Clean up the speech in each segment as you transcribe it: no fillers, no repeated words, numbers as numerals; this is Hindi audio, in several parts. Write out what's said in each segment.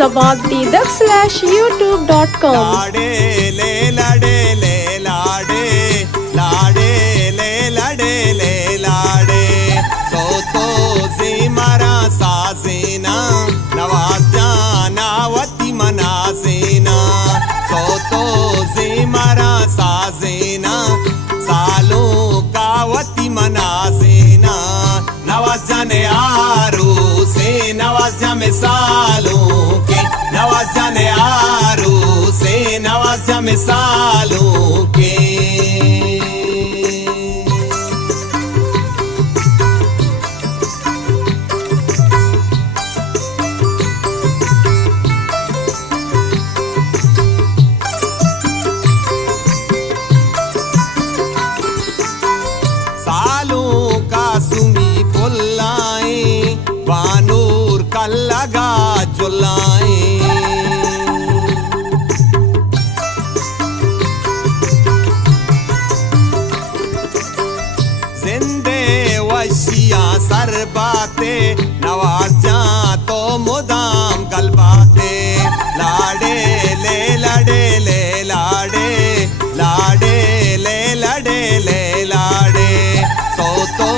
zabarddidak/youtube.com। लाडे ले लाडे ले लाडे लाडे ले लाडे ले लाडे सो तो जी मारा सासेना नवाज जानावती मनासेना सो तो जी मारा सासेना सालों कावती मनासेना नवाज जाने आरू से नवाज जामे सालों के नवाज जाने आरू से नवाज जामे सालों के सालों का सुमी पुल्लाए बानूर का लगा जुलाए जिंदे वशिया सर बाते नवाज जा तो मुदाम गलबाते लाडे ले लाडे ले लाडे लाडे ले लाडे ले लाडे सो तो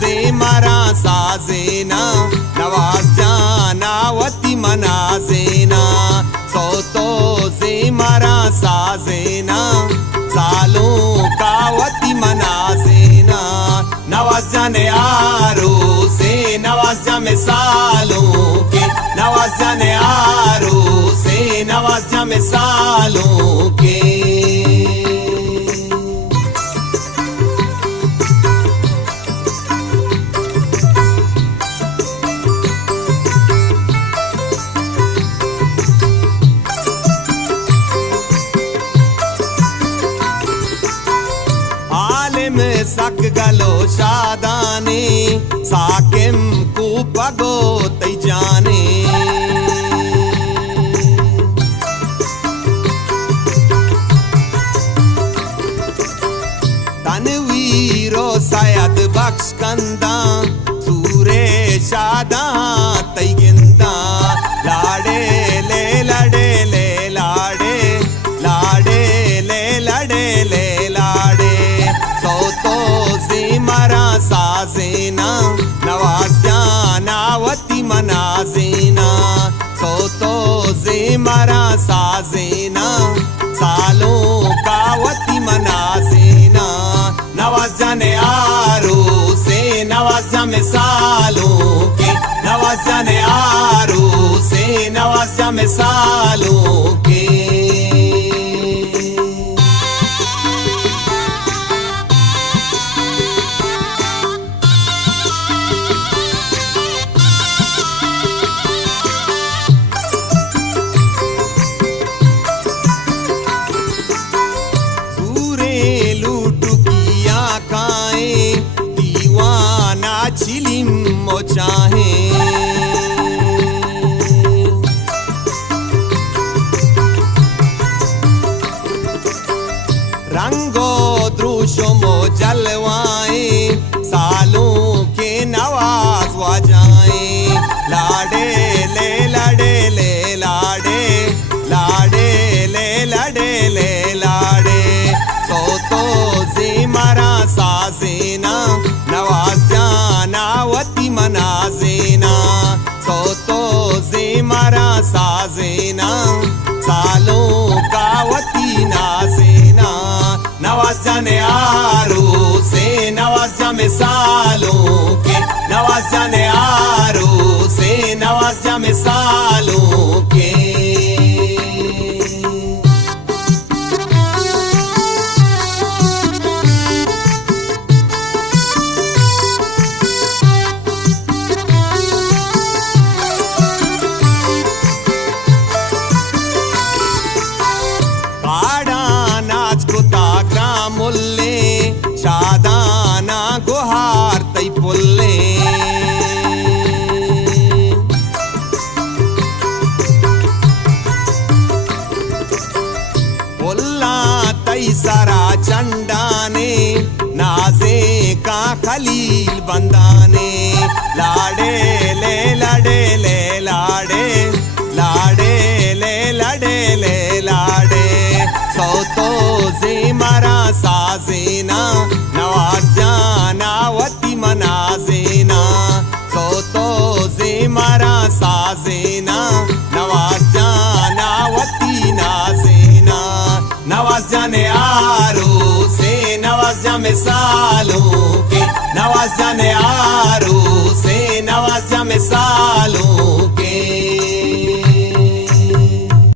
जी मारा साजेना नवाज जानावती मनाजेना सो तो जी मारा साजेना सालों कावती मनाजेना नवाज जाने आरू से नवाज जामे सालों के नवाज जाने आरू से नवाज जामे सालों के में सक गलो शादाने साकिम को पगो तई जाने तनवीरो सयद बख्श कंदा सूरे शादा तई गिंदा लाडे ले लाडे ले लाडे लाडे ले लाडे ले लाडे सो तो जी मारा साजेना नवाज जानावती मनाजेना सो तो जी मारा साजेना सालों कावती मनाजेना नवाज जाने आरू से नवाज जामे सालों के नवाज जाने आरू से नवाज जामे सालों के चिलिम मोचाहे रंगो द्रुशो मो जलवाए सालों के नवाज वजाए लाडे ले लाडे ले लाडे लाडे ले लाडे ले लाडे सो तो जी मारा साजेना नवाज जानावती मनाजेना सो तो जी मारा साजेना सालों कावती नाजेना नवाज जाने आरू से नवाज जामे सालों के नवाज जाने आरू से नवाज जामे सालों के शादाना गुहार तई पुल्ले पुल्ला तई सारा चंडाने नाजे का खलील बंदाने लाडे ले लाडे ले लाडे लाडे नवाज जाने आरू से नवाज जा मिसालों के नवाज जाने आरू से नवाज जा मिसालों के